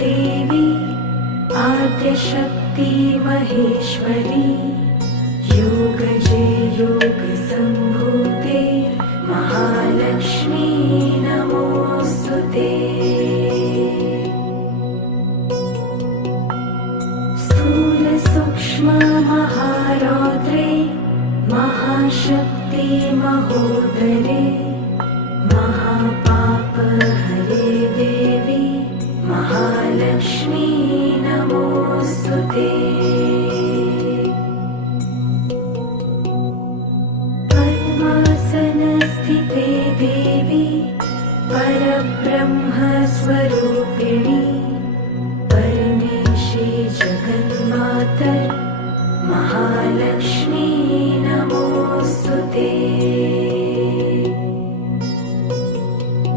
देवी आद्यशक्ति महेश्वरी योगजे योगसम्भूते महालक्ष्मी नमोऽस्तुते। स्थूलसूक्ष्ममहारौद्रे महाशक्ति महोदरे महापापहरे देवी महालक्ष्मी नमोऽस्तुते। पद्मासनस्थिते देवी परब्रह्मस्वरूपिणी परमेशी जगन्मातर् महालक्ष्मी